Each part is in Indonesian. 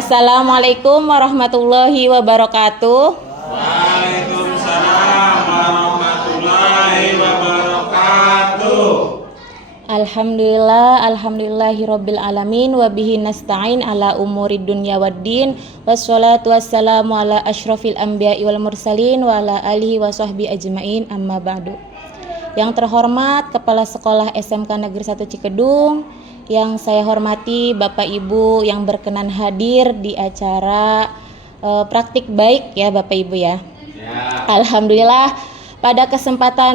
Assalamualaikum warahmatullahi wabarakatuh. Waalaikumsalam warahmatullahi wabarakatuh. Alhamdulillahirabbil alamin wa bihi nasta'in ala umurid dunya waddin wassalatu wassalamu ala asyrafil anbiya'i wal mursalin wa ala alihi wa sahbihi ajmain amma ba'du. Yang terhormat Kepala Sekolah SMK Negeri 1 Cikedung, yang saya hormati Bapak Ibu yang berkenan hadir di acara praktik baik ya Bapak Ibu ya. Alhamdulillah pada kesempatan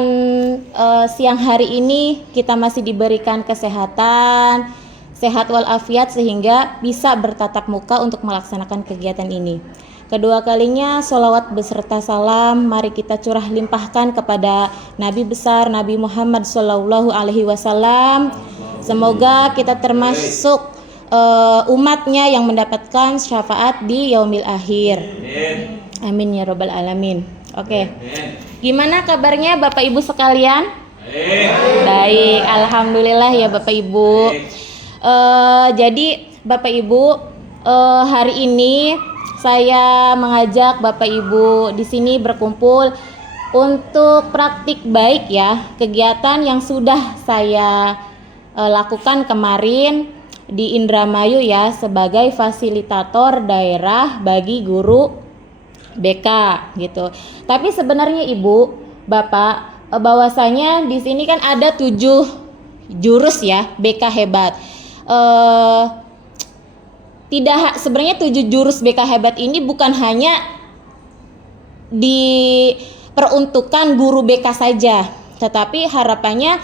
siang hari ini kita masih diberikan kesehatan, sehat walafiat sehingga bisa bertatap muka untuk melaksanakan kegiatan ini. Kedua kalinya sholawat beserta salam mari kita curah limpahkan kepada Nabi besar Nabi Muhammad SAW. Semoga kita termasuk umatnya yang mendapatkan syafaat di yaumil akhir. Amin ya robbal alamin. Oke. Gimana kabarnya Bapak Ibu sekalian? Baik, alhamdulillah ya Bapak Ibu. Jadi Bapak Ibu, hari ini saya mengajak Bapak Ibu di sini berkumpul untuk praktik baik ya, kegiatan yang sudah saya lakukan kemarin di Indramayu ya sebagai fasilitator daerah bagi guru BK gitu. Tapi sebenarnya Ibu, Bapak, bahwasanya di sini kan ada 7 jurus ya BK hebat. Sebenarnya 7 jurus BK hebat ini bukan hanya diperuntukkan guru BK saja, tetapi harapannya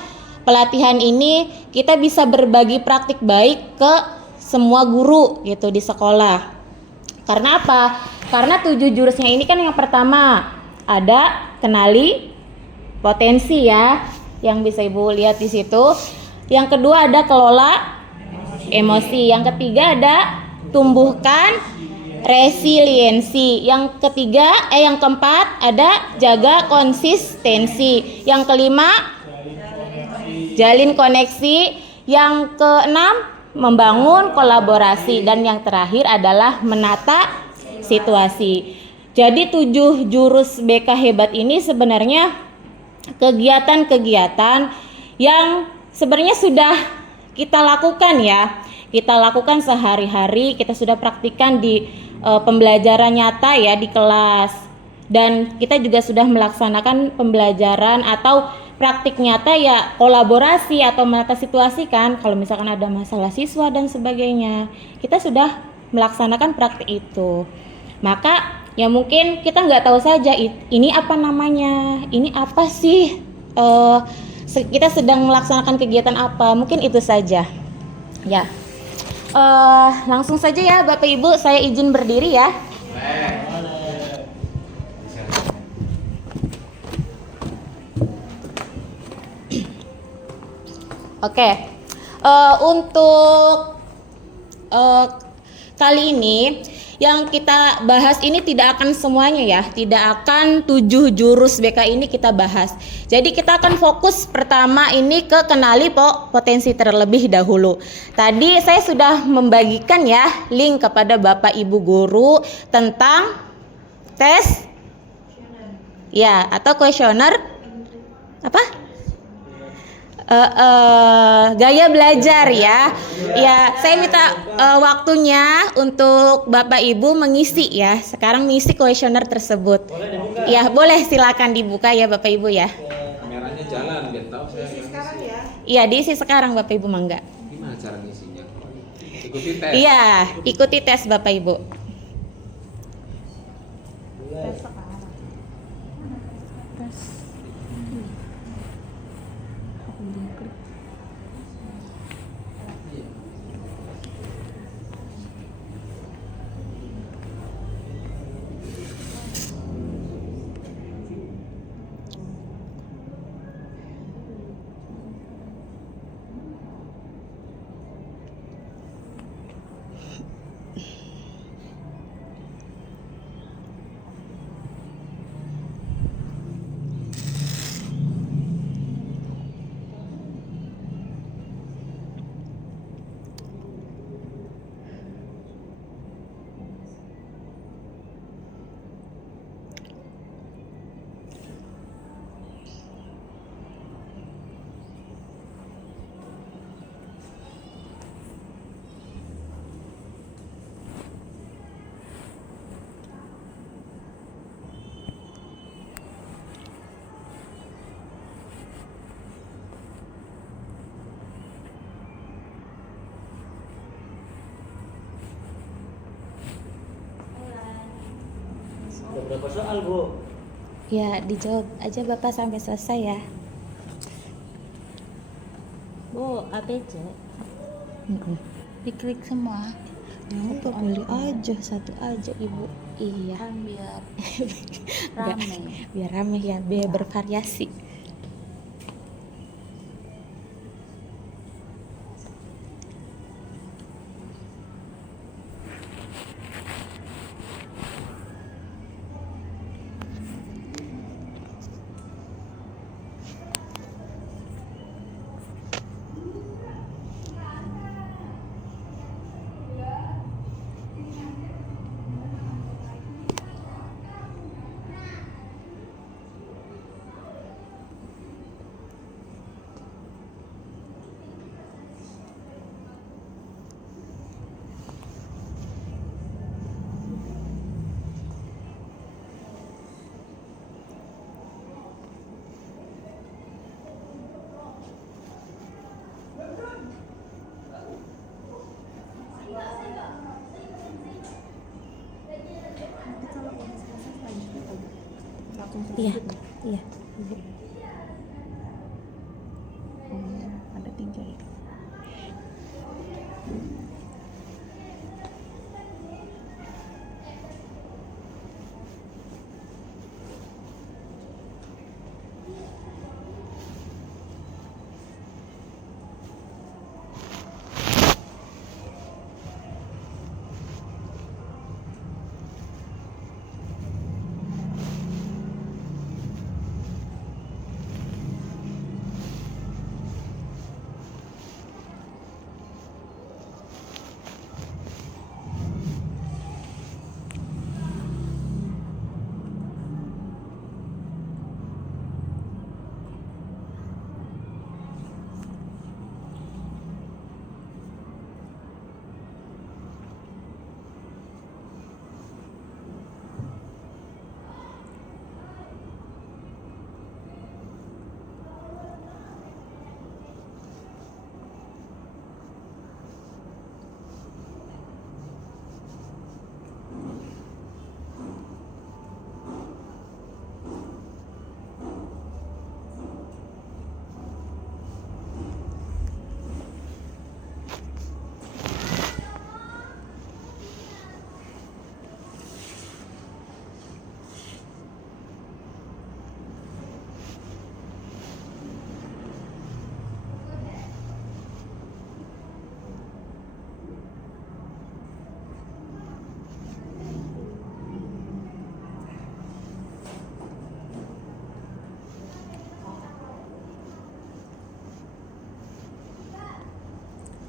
pelatihan ini kita bisa berbagi praktik baik ke semua guru gitu di sekolah. Karena apa? Karena 7 jurusnya ini kan yang pertama ada kenali potensi ya, yang bisa Ibu lihat di situ. Yang kedua ada kelola emosi. Yang ketiga ada tumbuhkan resiliensi. Yang keempat ada jaga konsistensi. Yang kelima jalin koneksi. Yang keenam membangun kolaborasi, dan yang terakhir adalah menata situasi. Jadi 7 jurus BK hebat ini sebenarnya kegiatan-kegiatan yang sebenarnya sudah kita lakukan ya. Kita lakukan sehari-hari, kita sudah praktikkan di pembelajaran nyata ya di kelas. Dan kita juga sudah melaksanakan pembelajaran atau praktik nyata ya, kolaborasi atau menata situasi kan. Kalau misalkan ada masalah siswa dan sebagainya, kita sudah melaksanakan praktik itu. Maka ya mungkin kita nggak tahu saja ini apa namanya, ini apa sih, kita sedang melaksanakan kegiatan apa, mungkin itu saja ya. Langsung saja ya Bapak Ibu, saya izin berdiri ya. Oke, untuk kali ini yang kita bahas ini tidak akan semuanya ya, tidak akan 7 jurus BK ini kita bahas. Jadi kita akan fokus pertama ini ke kenali potensi terlebih dahulu. Tadi saya sudah membagikan ya link kepada Bapak Ibu guru tentang tes ya atau kuesioner apa? Gaya belajar ya. Ya, saya minta waktunya untuk Bapak Ibu mengisi ya. Sekarang mengisi kuesioner tersebut. Ya, boleh silakan dibuka ya Bapak Ibu ya. Kameranya jalan biar tahu saya sekarang ya. Iya, diisi sekarang Bapak Ibu mangga. Gimana cara ngisinya? Ikuti tes. Iya, ikuti tes Bapak Ibu. Udah berapa soal, Bu? Ya, dijawab aja Bapak sampai selesai ya. Bu, ABC Mm-mm. diklik semua. Ya udah pilih aja satu aja Ibu. Iya. Kan biar Biar- rame. Biar rame ya, biar bervariasi. Iya, iya. Ibu. Ada 3 ya.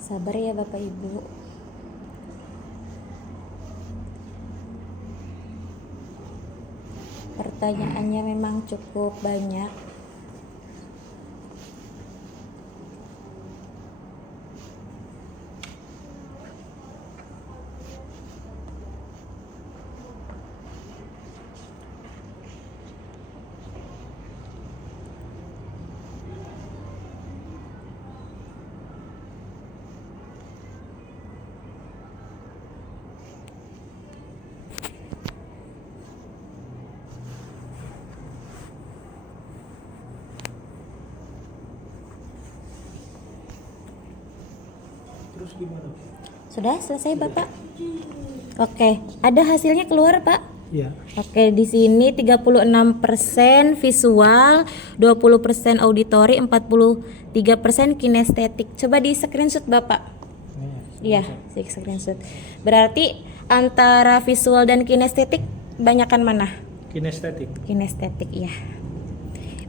Sabar ya Bapak Ibu. Pertanyaannya memang cukup banyak. Terus gimana? Sudah selesai Bapak? Oke, ada hasilnya keluar Pak? Iya. Oke, di sini 36% visual, 20% auditori, 43% kinestetik. Coba di screenshot Bapak. Iya, di screenshot. Berarti antara visual dan kinestetik banyakan mana? Kinestetik. Kinestetik, iya.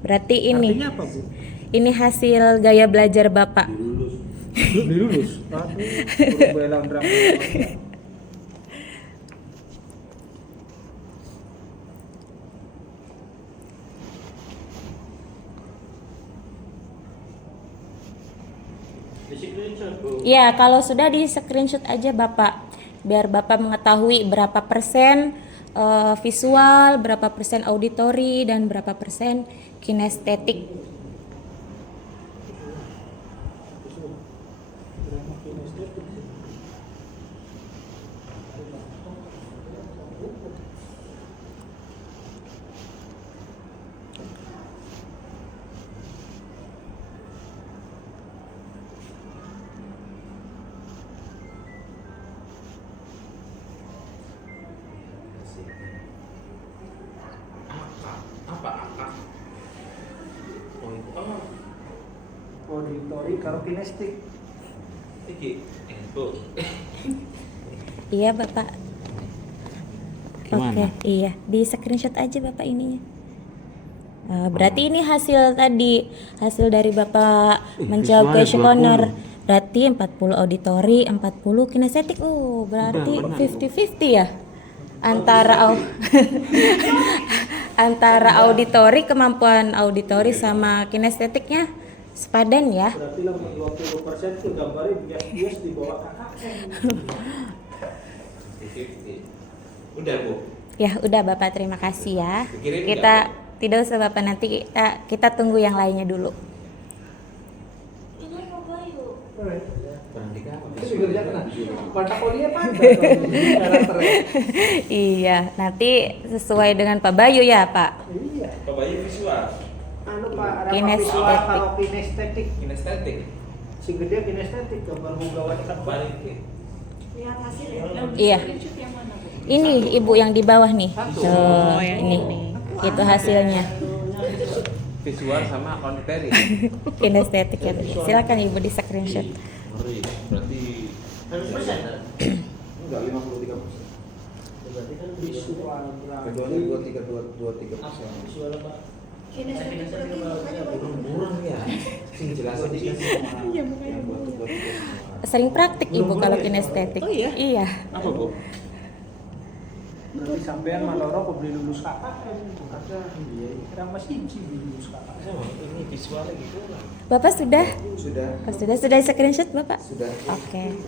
Berarti ini. Artinya apa, Bu? Ini hasil gaya belajar Bapak. Dilulus. Aduh, suruh belang drama. Di screenshot, Bu. Ya, kalau sudah di screenshot aja Bapak, biar Bapak mengetahui berapa persen visual, berapa persen auditori, dan berapa persen kinestetik. Drama kinestetik. Auditori karo kinestik. Iki, Bu. Iya Bapak. Oke, iya. Di screenshot aja Bapak ininya. Berarti ini hasil tadi, hasil dari Bapak menjawab kuesioner. Berarti 40 auditori, 40 kinestetik. Berarti 50-50 ya? Antara antara auditori, kemampuan auditori sama kinestetiknya sepadan ya. Berarti 20% itu gambarnya bias-bias di bawah KKN. Udah, Bu. Ya, udah Bapak, terima kasih ya. Dikirim Kita tidak usah Bapak, nanti kita tunggu yang lainnya dulu. Iya, nanti sesuai dengan Pak Bayu ya, Pak. Iya. Pak Bayu visual. Anu Pak, ada Kinestetik. visual karo kinestetik. Kinestetik. Si gede kinestetik gambar bugawan kan Balik. Iya. Ini Ibu yang di bawah nih. Tuh, ini. Itu hasilnya. Visual sama konteri. Kinestetik ya. Silakan Ibu di screenshot. Berarti Enggak 53%. berarti kan visual berarti Keduanya 23%. visual Pak. Kurang ya. Sing jelas aja kan semua. Yang buat semua. Sering praktik Ibu kalau kinestetik. Iya. apa, Bu? Berarti sampean maloro kok beli lulus KKN bukannya kira masih lulus KKN. Ini visualnya gitu lah. Bapak sudah? Sudah. Oh, sudah screenshot Bapak? Sudah. Oke.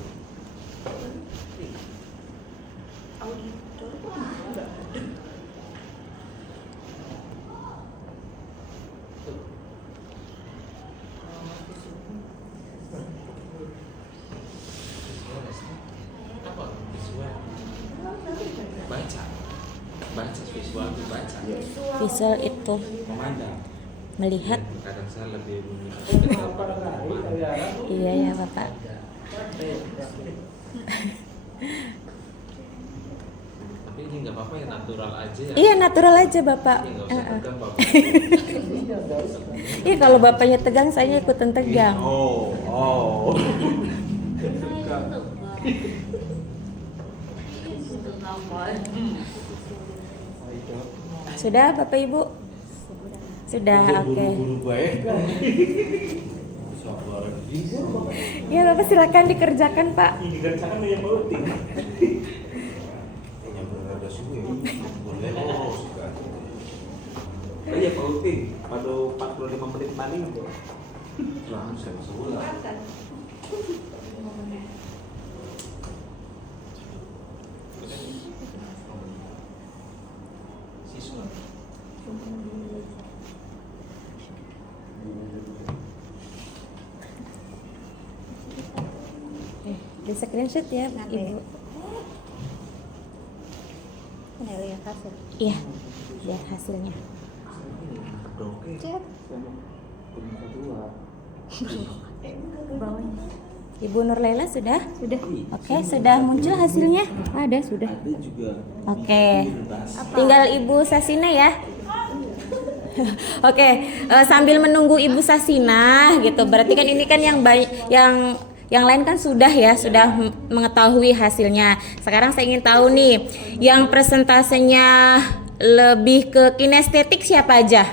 Apa? Visual. Baca. Baca visual itu baca. Visual itu Memandang. melihat. Kadang saya lebih Iya ya Bapak. Tapi ini nggak apa-apa ya, natural aja ya. Iya, natural aja Bapak. Ini nggak usah tegang, Bapak. Iya, kalau Bapaknya tegang, saya ikutan tegang. Oh. Sudah Bapak Ibu? Sudah, oke. Ya Bapak, silakan dikerjakan Pak. Dikerjakan yang penting. Iya, Pak Uti. Pada 45 menit paling itu. Siswa. Di screenshot ya Ibu. Ini lihat hasil. Iya, lihat hasilnya. Bawahnya. Ibu Nur Laila sudah? Sudah. Oke, sudah muncul hasilnya? Ada, sudah. Oke. Tinggal Ibu Sasina ya. Oke, sambil menunggu Ibu Sasina gitu. Berarti kan ini kan yang lain kan sudah ya, sudah mengetahui hasilnya. Sekarang saya ingin tahu nih, yang presentasenya lebih ke kinestetik siapa aja?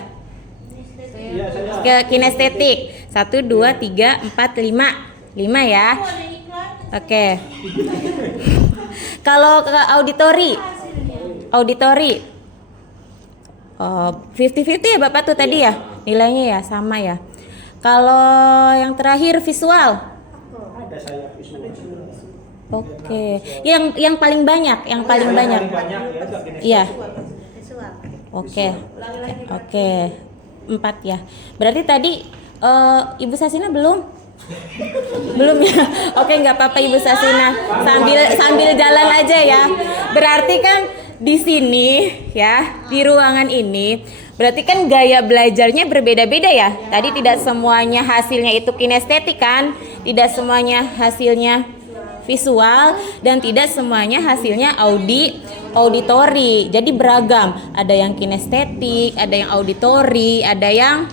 Iya, saya. Ke kinestetik. 1 2 3 4 5. 5 ya. Oke. Kalau ke auditori. Auditori. 50-50 ya Bapak tuh tadi ya? Nilainya ya sama ya. Kalau yang terakhir visual. Ada saya visual. Oke. Yang paling banyak, yang paling banyak. Banyak ya, enggak kinestik. Iya. Oke. Oke. 4 ya. Berarti tadi Ibu Sasina belum? Belum ya. Oke, nggak apa-apa Ibu Sasina. Sambil jalan aja ya. Berarti kan di sini ya, di ruangan ini berarti kan gaya belajarnya berbeda-beda ya. Tadi tidak semuanya hasilnya itu kinestetik kan? Tidak semuanya hasilnya visual dan tidak semuanya hasilnya auditori. Jadi beragam. Ada yang kinestetik, ada yang auditori, ada yang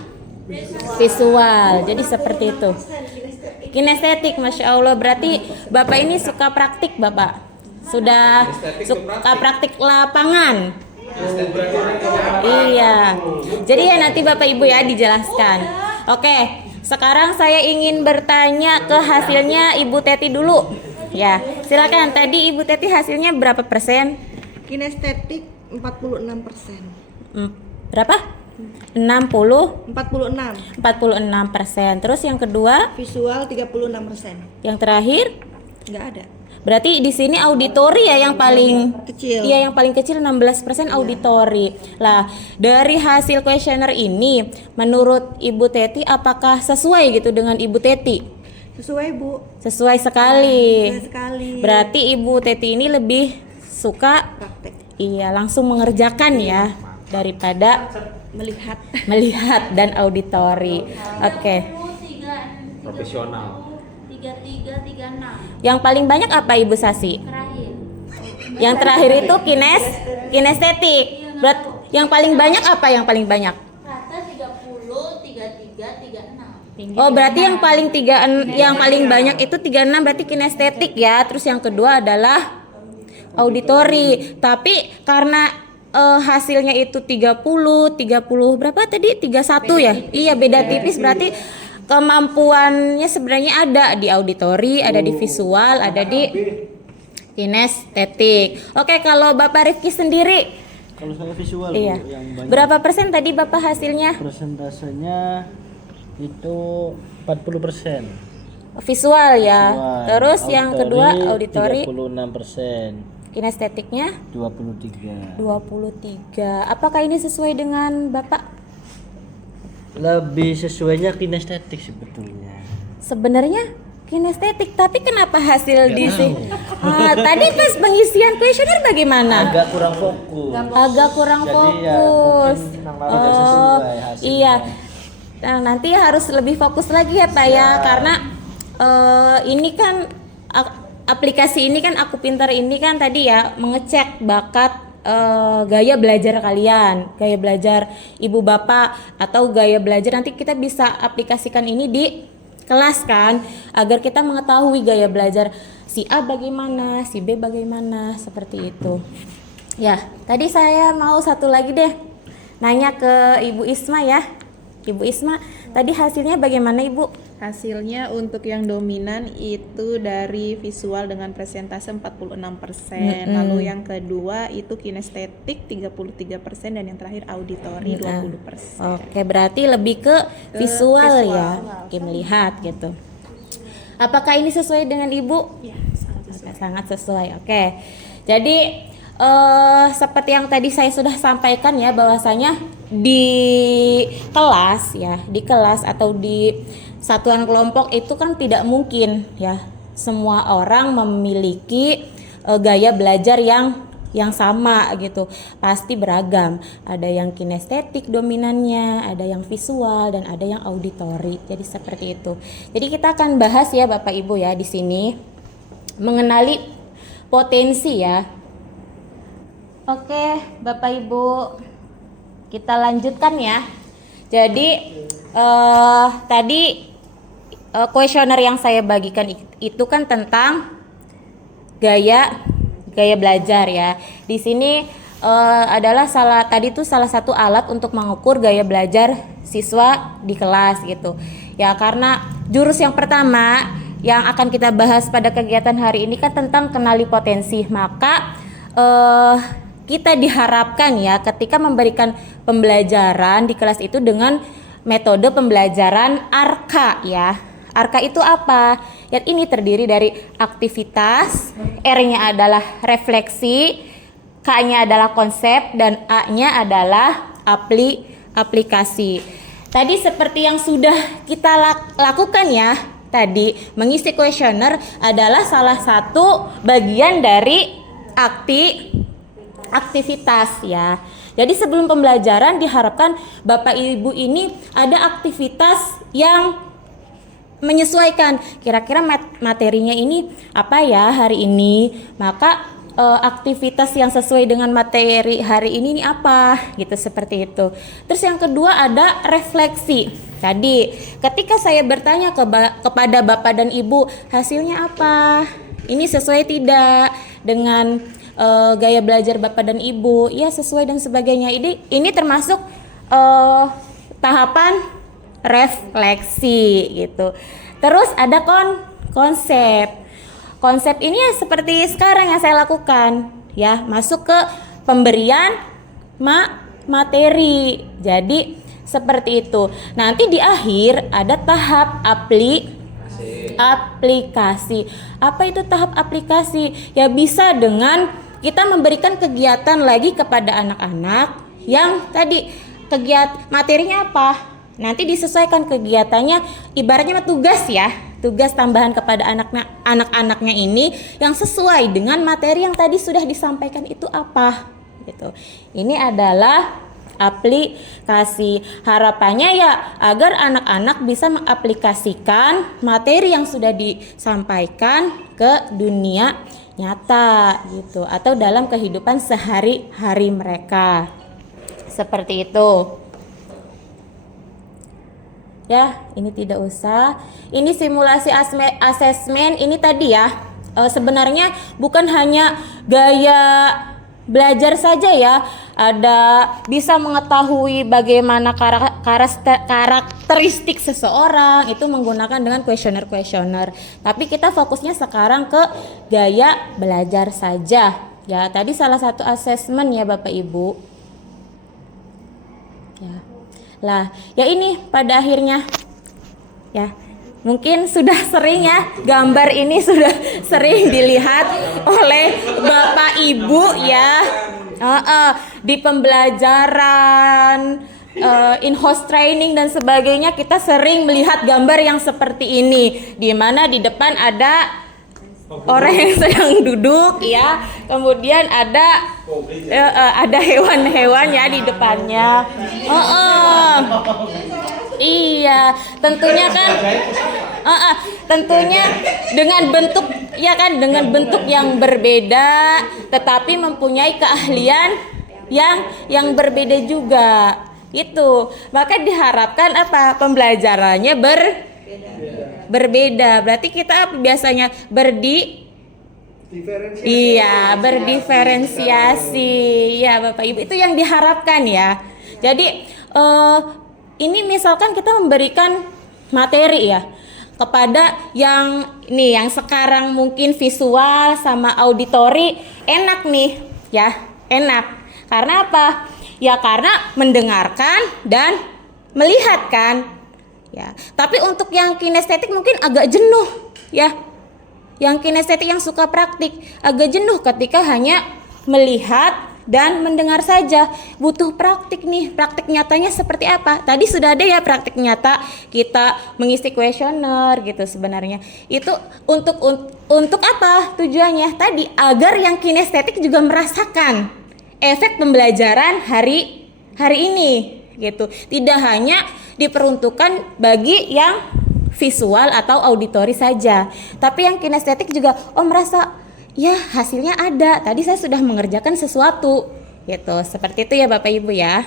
Visual. Jadi seperti itu. Kinestetik, Masya Allah. Berarti Bapak ini suka praktik, Bapak. Sudah suka praktik lapangan. Iya. Jadi ya nanti Bapak Ibu ya dijelaskan. Oke, sekarang saya ingin bertanya ke hasilnya Ibu Teti dulu. Ya, silakan. Tadi Ibu Teti hasilnya berapa persen? Kinestetik 46%. Berapa? 60? 46. 46%. Terus yang kedua? Visual 36%. Yang terakhir? Enggak ada. Berarti di sini auditori ya yang paling Kecil. Iya, yang paling kecil 16% auditori. Lah, dari hasil kuesioner ini menurut Ibu Teti apakah sesuai gitu dengan Ibu Teti? Sesuai, Bu. Sesuai sekali. Sesuai sekali. Berarti Ibu Teti ini lebih suka Praktek. iya langsung mengerjakan ya daripada melihat dan auditori. Oke. Profesional. 3336 Yang paling banyak apa Ibu Sasi? terakhir. Yang terakhir itu kinestetik. Yang paling banyak apa yang paling banyak? Rata 30 33 36. Oh, berarti yang paling banyak itu 36 berarti kinestetik ya. Terus yang kedua adalah auditori. Tapi karena hasilnya itu 30 berapa tadi? 31 ya? Iya, beda tipis berarti kemampuannya sebenarnya ada di auditori, ada di visual, ada di kinestetik. Oke, kalau Bapak Rifki sendiri? Kalau saya visual, Iya. Bu, yang banyak. Berapa persen tadi Bapak hasilnya? Persentasenya itu 40%. Visual ya. Visual. Terus yang kedua auditori, 36%. kinestetiknya 23. 23. Apakah ini sesuai dengan Bapak? Lebih sesuainya kinestetik sebetulnya. Sebenarnya kinestetik, tapi kenapa hasil di sini? Tadi pas pengisian kuesioner bagaimana? Agak kurang fokus. Agak kurang Jadi fokus. ya mungkin tidak sesuai hasilnya. Iya. Nah, nanti harus lebih fokus lagi ya Pak ya, karena ini kan aplikasi ini kan Aku Pintar ini kan tadi ya mengecek bakat gaya belajar kalian, gaya belajar ibu bapak, atau gaya belajar nanti kita bisa aplikasikan ini di kelas kan, agar kita mengetahui gaya belajar si A bagaimana, si B bagaimana, seperti itu. Ya, tadi saya mau satu lagi deh, nanya ke Ibu Isma ya. Ibu Isma, tadi hasilnya bagaimana Ibu? Hasilnya untuk yang dominan itu dari visual dengan presentase 46%. Lalu yang kedua itu kinestetik 33% dan yang terakhir auditori 20%. Oke, berarti lebih ke visual ya, Oke, melihat gitu. Apakah ini sesuai dengan Ibu? Ya, sangat sesuai. Sangat sesuai. Oke. Jadi seperti yang tadi saya sudah sampaikan ya, bahwasanya di kelas ya, di kelas atau di satuan kelompok itu kan tidak mungkin ya semua orang memiliki gaya belajar yang sama gitu, pasti beragam. Ada yang kinestetik dominannya, ada yang visual, dan ada yang auditori. Jadi seperti itu. Jadi kita akan bahas ya Bapak Ibu ya di sini mengenali potensi ya. Oke, Bapak Ibu, kita lanjutkan ya. Jadi tadi kuesioner yang saya bagikan itu kan tentang gaya belajar ya. Di sini adalah salah satu alat untuk mengukur gaya belajar siswa di kelas gitu. Ya, karena jurus yang pertama yang akan kita bahas pada kegiatan hari ini kan tentang kenali potensi. Maka kita diharapkan ya ketika memberikan pembelajaran di kelas itu dengan metode pembelajaran ARKA ya. ARKA itu apa? Ya, ini terdiri dari aktivitas, R-nya adalah refleksi, K-nya adalah konsep, dan A-nya adalah aplikasi. Tadi seperti yang sudah kita lakukan ya, tadi mengisi kuesioner adalah salah satu bagian dari aktivitas ya. Jadi sebelum pembelajaran diharapkan Bapak Ibu ini ada aktivitas yang menyesuaikan kira-kira materinya ini apa ya hari ini. Maka aktivitas yang sesuai dengan materi hari ini nih apa gitu, seperti itu. Terus yang kedua ada refleksi. Tadi ketika saya bertanya kepada Bapak dan Ibu, hasilnya apa? Ini sesuai tidak dengan gaya belajar Bapak dan Ibu? Ya, sesuai dan sebagainya. Ini termasuk tahapan refleksi gitu. Terus ada konsep. Konsep ini ya seperti sekarang yang saya lakukan, ya, masuk ke pemberian materi. Jadi seperti itu. Nanti di akhir ada tahap aplikasi. Apa itu tahap aplikasi? Ya bisa dengan kita memberikan kegiatan lagi kepada anak-anak yang tadi materinya apa? Nanti disesuaikan kegiatannya, ibaratnya tugas ya. Tugas tambahan kepada anak-anaknya ini yang sesuai dengan materi yang tadi sudah disampaikan itu apa gitu. Ini adalah aplikasi. Harapannya ya agar anak-anak bisa mengaplikasikan materi yang sudah disampaikan ke dunia nyata gitu, atau dalam kehidupan sehari-hari mereka. Seperti itu. Ya, ini tidak usah. Ini simulasi asesmen ini tadi ya. Sebenarnya bukan hanya gaya belajar saja ya. Ada bisa mengetahui bagaimana karakteristik seseorang itu menggunakan dengan kuesioner. Tapi kita fokusnya sekarang ke gaya belajar saja. Ya, tadi salah satu asesmen ya Bapak Ibu. Ya. Lah, ya ini pada akhirnya ya mungkin sudah sering ya, gambar ini sudah sering dilihat oleh Bapak Ibu ya, di pembelajaran, in-house training dan sebagainya, kita sering melihat gambar yang seperti ini, di mana di depan ada orang yang sedang duduk ya, kemudian ada hewan-hewan ya di depannya. Iya, tentunya kan tentunya dengan bentuk ya kan, dengan bentuk yang berbeda tetapi mempunyai keahlian yang berbeda juga. Itu maka diharapkan apa, pembelajarannya berbeda. Berarti kita biasanya berdiferensiasi. Ya Bapak Ibu, itu yang diharapkan ya. Jadi ini misalkan kita memberikan materi ya kepada yang sekarang mungkin visual sama auditori, enak nih ya, enak. Karena apa? Ya karena mendengarkan dan melihat kan. Ya, tapi untuk yang kinestetik mungkin agak jenuh ya. Yang kinestetik yang suka praktik agak jenuh ketika hanya melihat dan mendengar saja. Butuh praktik nih. Praktik nyatanya seperti apa? Tadi sudah ada ya praktik nyata, kita mengisi kuesioner gitu sebenarnya. Itu untuk apa tujuannya? Tadi agar yang kinestetik juga merasakan efek pembelajaran hari ini gitu. Tidak hanya diperuntukkan bagi yang visual atau auditori saja, tapi yang kinestetik juga merasa ya hasilnya ada, tadi saya sudah mengerjakan sesuatu gitu. Seperti itu ya Bapak Ibu ya.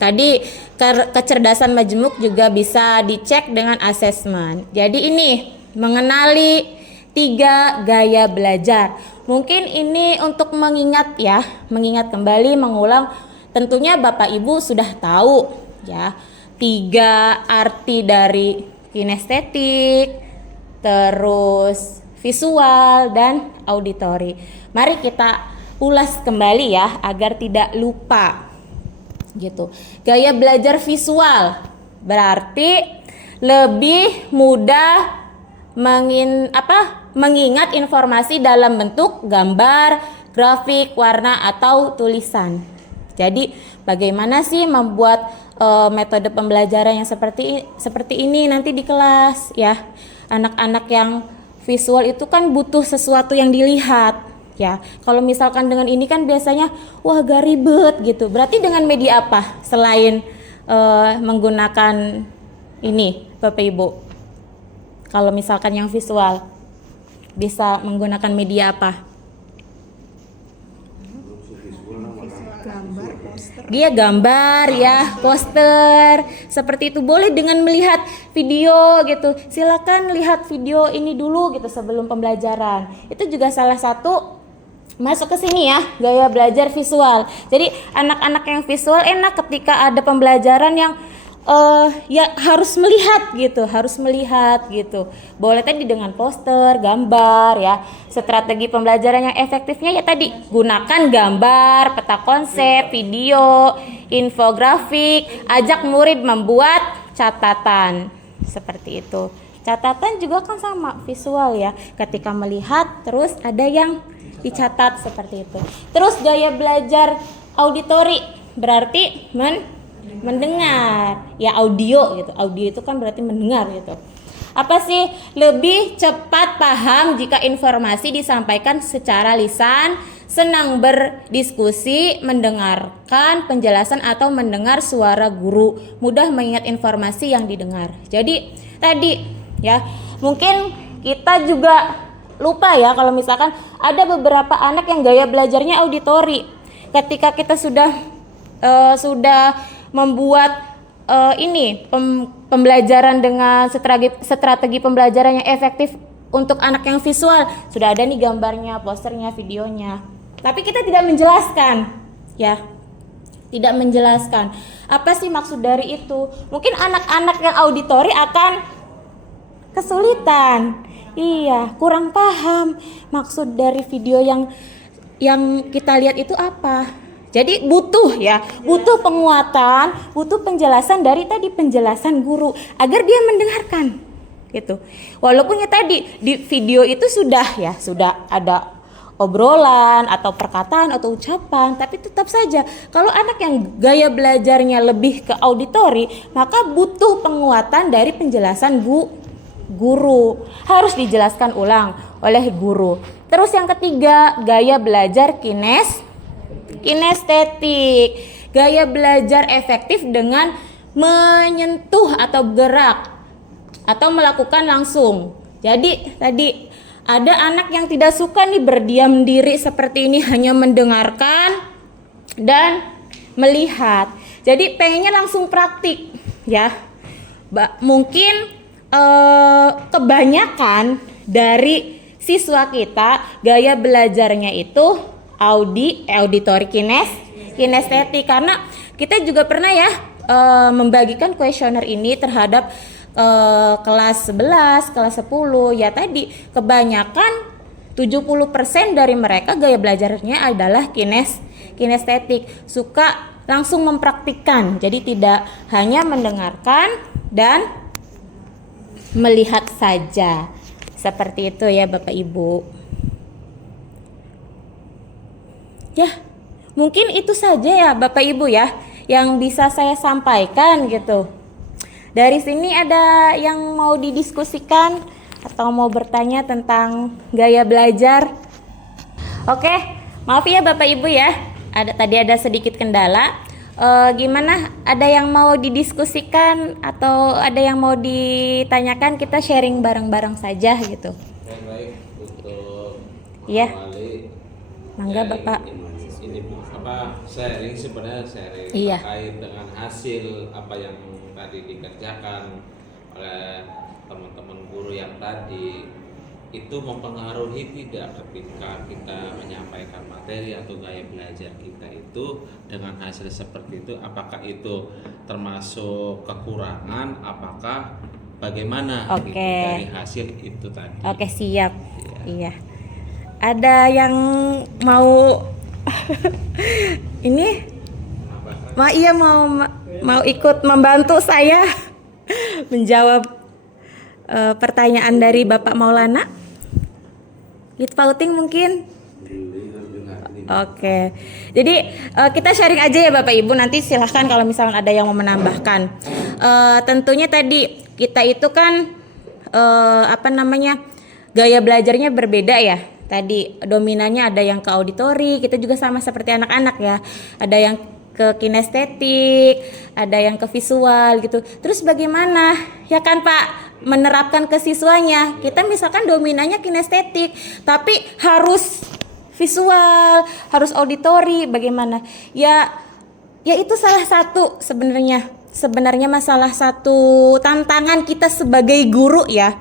Tadi kecerdasan majemuk juga bisa dicek dengan asesmen. Jadi ini mengenali 3 gaya belajar. Mungkin ini untuk mengingat kembali, mengulang. Tentunya Bapak Ibu sudah tahu ya 3 arti dari kinestetik, terus visual dan auditori. Mari kita ulas kembali ya agar tidak lupa gitu. Gaya belajar visual berarti lebih mudah mengingat informasi dalam bentuk gambar, grafik, warna atau tulisan. Jadi bagaimana sih membuat metode pembelajaran yang seperti ini nanti di kelas ya. Anak-anak yang visual itu kan butuh sesuatu yang dilihat ya. Kalau misalkan dengan ini kan biasanya wah agak ribet gitu. Berarti dengan media apa selain menggunakan ini Bapak Ibu? Kalau misalkan yang visual bisa menggunakan media apa? Gambar, poster. Dia gambar ya, poster, seperti itu. Boleh dengan melihat video gitu. Silakan lihat video ini dulu gitu sebelum pembelajaran. Itu juga salah satu masuk ke sini ya, gaya belajar visual. Jadi anak-anak yang visual enak ketika ada pembelajaran yang ya harus melihat gitu. Boleh tadi dengan poster, gambar ya. Strategi pembelajaran yang efektifnya ya tadi gunakan gambar, peta konsep, video, infografik, ajak murid membuat catatan. Seperti itu. Catatan juga kan sama visual ya. Ketika melihat terus ada yang dicatat seperti itu. Terus gaya belajar auditori berarti mendengar ya, audio gitu. Audio itu kan berarti mendengar gitu. Apa sih? Lebih cepat paham jika informasi disampaikan secara lisan, senang berdiskusi, mendengarkan penjelasan atau mendengar suara guru, mudah mengingat informasi yang didengar. Jadi tadi ya, mungkin kita juga lupa ya kalau misalkan ada beberapa anak yang gaya belajarnya auditori. Ketika kita sudah membuat pembelajaran dengan strategi pembelajaran yang efektif untuk anak yang visual, sudah ada nih gambarnya, posternya, videonya. Tapi kita tidak menjelaskan, ya, tidak menjelaskan apa sih maksud dari itu. Mungkin anak-anak yang auditori akan kesulitan, iya, kurang paham maksud dari video yang kita lihat itu apa. Jadi butuh penguatan, butuh penjelasan dari tadi penjelasan guru agar dia mendengarkan gitu. Walaupun ya tadi di video itu sudah ada obrolan atau perkataan atau ucapan, tapi tetap saja kalau anak yang gaya belajarnya lebih ke auditori, maka butuh penguatan dari penjelasan guru. Harus dijelaskan ulang oleh guru. Terus yang ketiga, gaya belajar kinestetik. Gaya belajar efektif dengan menyentuh atau gerak atau melakukan langsung. Jadi tadi ada anak yang tidak suka nih berdiam diri seperti ini, hanya mendengarkan dan melihat. Jadi pengennya langsung praktik ya. Mungkin kebanyakan dari siswa kita gaya belajarnya itu auditori kinestetik, karena kita juga pernah ya membagikan kuesioner ini terhadap kelas 11, kelas 10 ya. Tadi kebanyakan 70% dari mereka gaya belajarnya adalah kinestetik, suka langsung mempraktikkan. Jadi tidak hanya mendengarkan dan melihat saja. Seperti itu ya Bapak Ibu. Ya, mungkin itu saja ya Bapak Ibu ya yang bisa saya sampaikan gitu. Dari sini ada yang mau didiskusikan atau mau bertanya tentang gaya belajar? Oke, maaf ya Bapak Ibu ya. Tadi ada sedikit kendala. Gimana? Ada yang mau didiskusikan atau ada yang mau ditanyakan? Kita sharing bareng-bareng saja gitu. Baik, untuk Ya. mengawali Mangga Bapak. Ini sharing sebenarnya Iya. terkait dengan hasil apa yang tadi dikerjakan oleh teman-teman guru yang tadi itu mempengaruhi tidak ketika kita menyampaikan materi atau gaya belajar kita itu dengan hasil seperti itu, apakah itu termasuk kekurangan, apakah bagaimana gitu dari hasil itu tadi. Oke, siap. Iya. Ada yang mau ini mau ikut membantu saya menjawab pertanyaan dari Bapak Maulana? Git Pauting mungkin? Oke. Jadi kita sharing aja ya Bapak Ibu, nanti silahkan kalau misalnya ada yang mau menambahkan. Tentunya tadi kita itu kan gaya belajarnya berbeda ya. Tadi dominannya ada yang ke auditori, kita juga sama seperti anak-anak ya. Ada yang ke kinestetik, ada yang ke visual gitu. Terus bagaimana ya kan Pak menerapkan ke siswanya? Kita misalkan dominannya kinestetik, tapi harus visual, harus auditori, bagaimana? Ya itu salah satu sebenarnya masalah satu tantangan kita sebagai guru ya.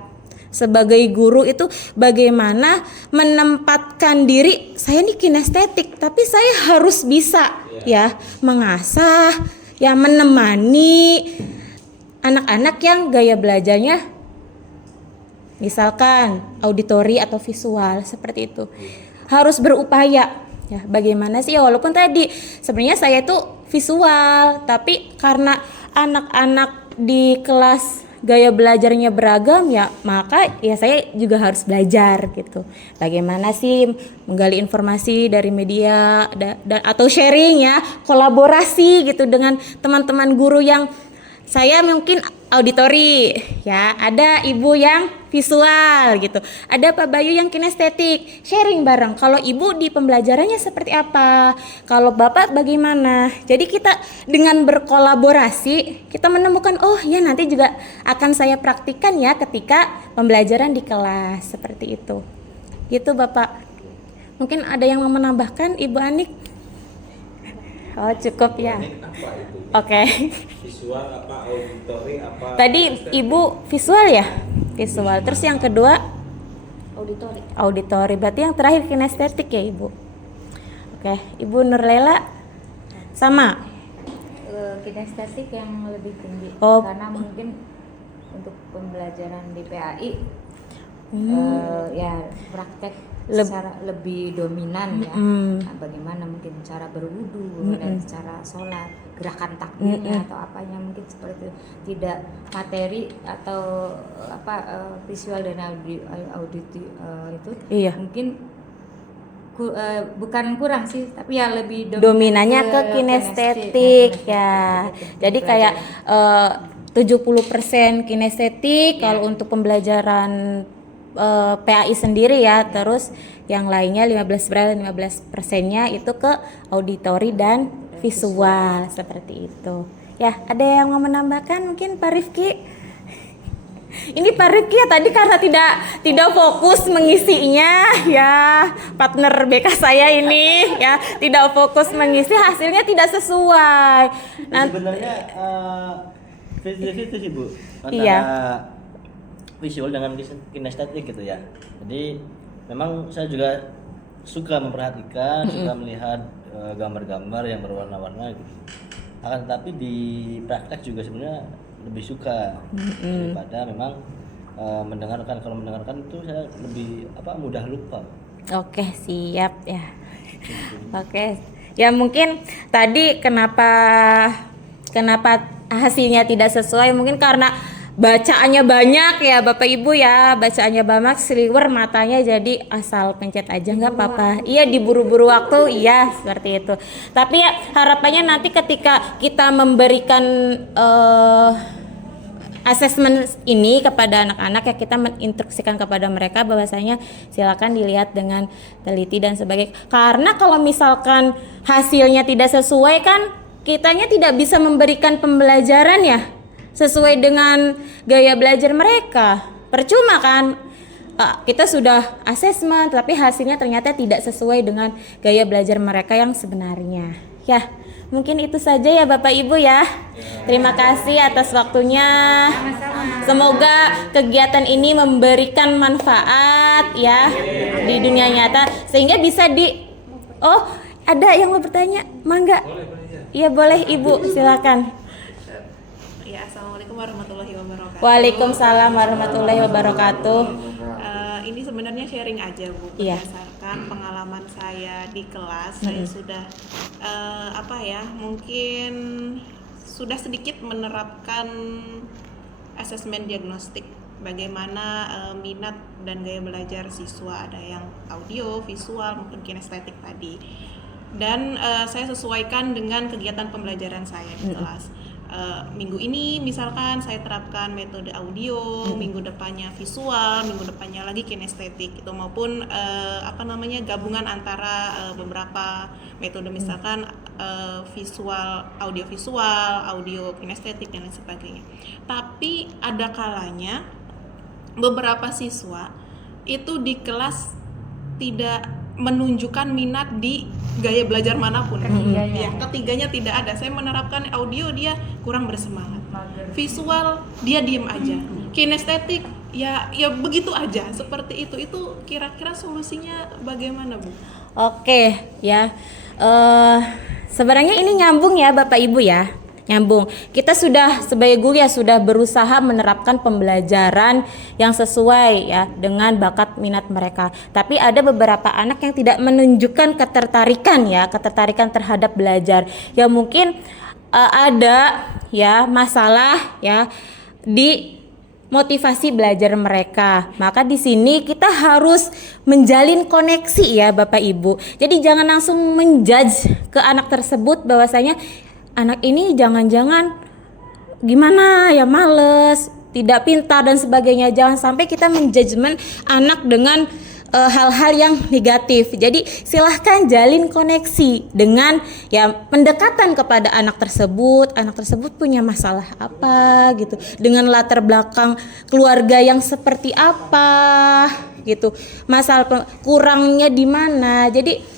Sebagai guru itu bagaimana menempatkan diri, saya ini kinestetik tapi saya harus bisa ya mengasah, ya menemani anak-anak yang gaya belajarnya misalkan auditori atau visual seperti itu. Harus berupaya ya bagaimana sih ya, walaupun tadi sebenarnya saya itu visual tapi karena anak-anak di kelas gaya belajarnya beragam ya, maka ya saya juga harus belajar gitu. Bagaimana sih menggali informasi dari media dan atau sharing ya, kolaborasi gitu dengan teman-teman guru yang saya mungkin auditori ya, ada ibu yang visual gitu, ada Pak Bayu yang kinestetik, sharing bareng. Kalau ibu di pembelajarannya seperti apa, kalau bapak bagaimana. Jadi kita dengan berkolaborasi kita menemukan oh ya nanti juga akan saya praktikkan ya ketika pembelajaran di kelas seperti itu. Gitu Bapak. Mungkin ada yang mau menambahkan Ibu Anik? Oh cukup ya. Oke. Visual apa, auditori apa? Tadi Ibu visual ya? Visual. Terus yang kedua Auditori. auditori. Berarti yang terakhir kinestetik ya Ibu. Oke, Ibu Nurlela sama. Kinestetik yang lebih tinggi. Oh. Karena mungkin untuk pembelajaran di PAI ya praktek secara lebih dominan ya. Nah, bagaimana mungkin cara berwudu dan cara sholat, gerakan takbirnya atau apanya mungkin seperti itu. Tidak materi atau visual dan auditi itu mungkin bukan kurang sih, tapi ya lebih dominannya ke kinestetik ya. Jadi kayak 70% kinestetik kalau untuk pembelajaran PAI sendiri ya, terus yang lainnya 15%-nya itu ke auditori dan visual seperti itu. Ya, ada yang mau menambahkan mungkin Pak Rifki? Ini Pak Rifki ya tadi karena tidak fokus mengisinya ya, partner BK saya ini ya tidak fokus mengisi, hasilnya tidak sesuai. Nah, sebenarnya 50-50 sih Bu, antara iya. visual dengan kinestetik gitu ya. Jadi memang saya juga suka memperhatikan, suka melihat gambar-gambar yang berwarna-warna gitu. Akan tetapi di praktek juga sebenarnya lebih suka daripada memang mendengarkan. Kalau mendengarkan itu saya lebih mudah lupa. Oke, siap ya. Oke. Ya mungkin tadi kenapa hasilnya tidak sesuai mungkin karena bacaannya banyak ya Bapak Ibu ya, bacaannya banyak, seliwer matanya jadi asal pencet aja nggak apa-apa. Iya diburu-buru waktu, iya seperti itu. Tapi ya harapannya nanti ketika kita memberikan asesmen ini kepada anak-anak ya kita menginstruksikan kepada mereka bahwasanya silakan dilihat dengan teliti dan sebagainya. Karena kalau misalkan hasilnya tidak sesuai kan kitanya tidak bisa memberikan pembelajaran ya sesuai dengan gaya belajar mereka. Percuma kan kita sudah asesmen tapi hasilnya ternyata tidak sesuai dengan gaya belajar mereka yang sebenarnya. Ya, mungkin itu saja ya Bapak Ibu ya. Terima kasih atas waktunya. Semoga kegiatan ini memberikan manfaat ya di dunia nyata sehingga bisa Oh, ada yang mau bertanya? Mangga. Iya boleh Ibu, silakan. Ya, Assalamualaikum warahmatullahi wabarakatuh. Waalaikumsalam warahmatullahi wabarakatuh. Ini sebenarnya sharing aja Bu, berdasarkan pengalaman saya di kelas. Saya sudah mungkin sudah sedikit menerapkan asesmen diagnostik. Bagaimana minat dan gaya belajar siswa, ada yang audio, visual, maupun kinestetik tadi. Dan saya sesuaikan dengan kegiatan pembelajaran saya di kelas. Minggu ini misalkan saya terapkan metode audio, minggu depannya visual, minggu depannya lagi kinestetik itu maupun gabungan antara beberapa metode misalkan visual, audio kinestetik dan lain sebagainya. Tapi ada kalanya beberapa siswa itu di kelas tidak menunjukkan minat di gaya belajar manapun. Ketiganya tidak ada. Saya menerapkan audio, dia kurang bersemangat. Visual, dia diem aja. Kinestetik, ya begitu aja. Seperti itu. Itu kira-kira solusinya bagaimana, Bu? Oke, ya. Sebenarnya ini nyambung ya Bapak Ibu ya. Nyambung. Kita sudah sebagai guru ya sudah berusaha menerapkan pembelajaran yang sesuai ya dengan bakat minat mereka. Tapi ada beberapa anak yang tidak menunjukkan ketertarikan terhadap belajar. Ya mungkin ada ya masalah ya di motivasi belajar mereka. Maka di sini kita harus menjalin koneksi ya Bapak Ibu. Jadi jangan langsung menjudge ke anak tersebut bahwasanya anak ini jangan-jangan gimana ya, males, tidak pintar dan sebagainya. Jangan sampai kita menjudgment anak dengan hal-hal yang negatif. Jadi silahkan jalin koneksi dengan ya pendekatan kepada anak tersebut. Anak tersebut punya masalah apa gitu, dengan latar belakang keluarga yang seperti apa gitu, masalah kurangnya di mana. Jadi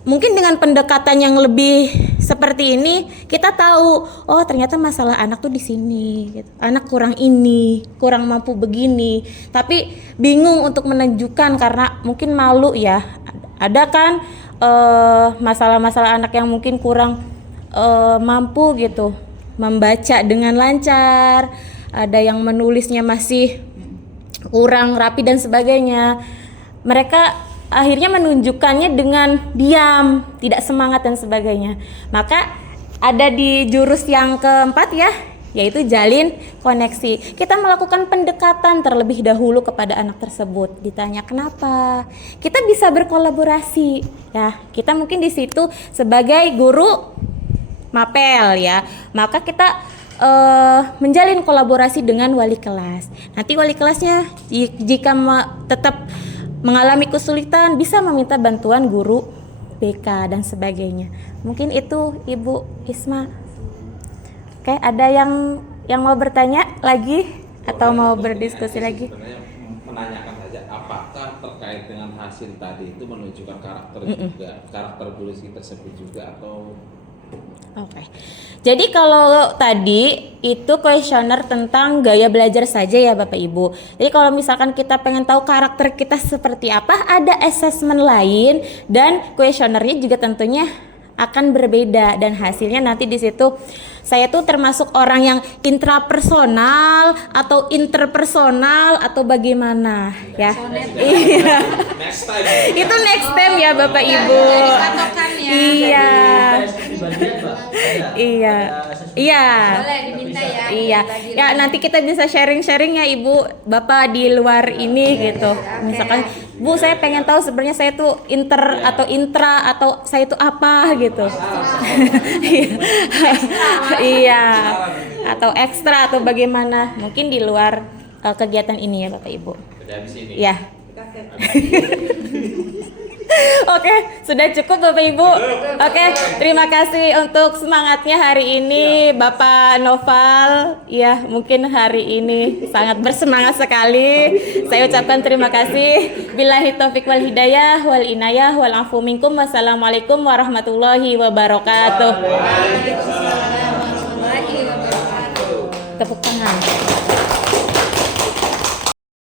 mungkin dengan pendekatan yang lebih seperti ini kita tahu, oh ternyata masalah anak tuh di sini gitu. Anak kurang ini, kurang mampu begini. Tapi bingung untuk menunjukkan karena mungkin malu ya. Ada kan masalah-masalah anak yang mungkin kurang mampu gitu membaca dengan lancar. Ada yang menulisnya masih kurang rapi dan sebagainya. Mereka akhirnya menunjukkannya dengan diam, tidak semangat dan sebagainya. Maka ada di jurus yang keempat ya, yaitu jalin koneksi. Kita melakukan pendekatan terlebih dahulu kepada anak tersebut. Ditanya kenapa, kita bisa berkolaborasi ya. Kita mungkin di situ sebagai guru mapel ya, maka kita menjalin kolaborasi dengan wali kelas. Nanti wali kelasnya jika tetap mengalami kesulitan bisa meminta bantuan guru BK dan sebagainya. Mungkin itu Ibu Isma. Oke, ada yang mau bertanya lagi atau mau berdiskusi lagi? Sebenarnya menanyakan saja apakah terkait dengan hasil tadi itu menunjukkan karakter juga, karakter bullying tersebut juga atau Oke. Jadi kalau tadi itu kuesioner tentang gaya belajar saja ya Bapak Ibu. Jadi kalau misalkan kita pengen tahu karakter kita seperti apa, ada assessment lain dan kuesionernya juga tentunya akan berbeda dan hasilnya nanti di situ. Saya tuh termasuk orang yang intrapersonal atau interpersonal atau bagaimana ya? Iya. Itu next time ya Bapak Ibu. Iya. Iya. Iya. Boleh diminta ya. Iya. Ya nanti kita bisa sharing-sharing ya Ibu, Bapak di luar ini gitu. Misalkan Bu, saya pengen tahu sebenarnya saya tuh inter atau intra atau saya itu apa gitu. Iya. Atau ekstra atau bagaimana? Mungkin di luar kegiatan ini ya Bapak Ibu. dari sini? Ya. Oke, sudah cukup Bapak Ibu. Oke, terima kasih untuk semangatnya hari ini Bapak Noval. Ya, mungkin hari ini sangat bersemangat sekali. Saya ucapkan terima kasih. Billahi taufik wal hidayah wal inayah wal afu minkum. Wassalamualaikum warahmatullahi wabarakatuh. Tepuk tangan.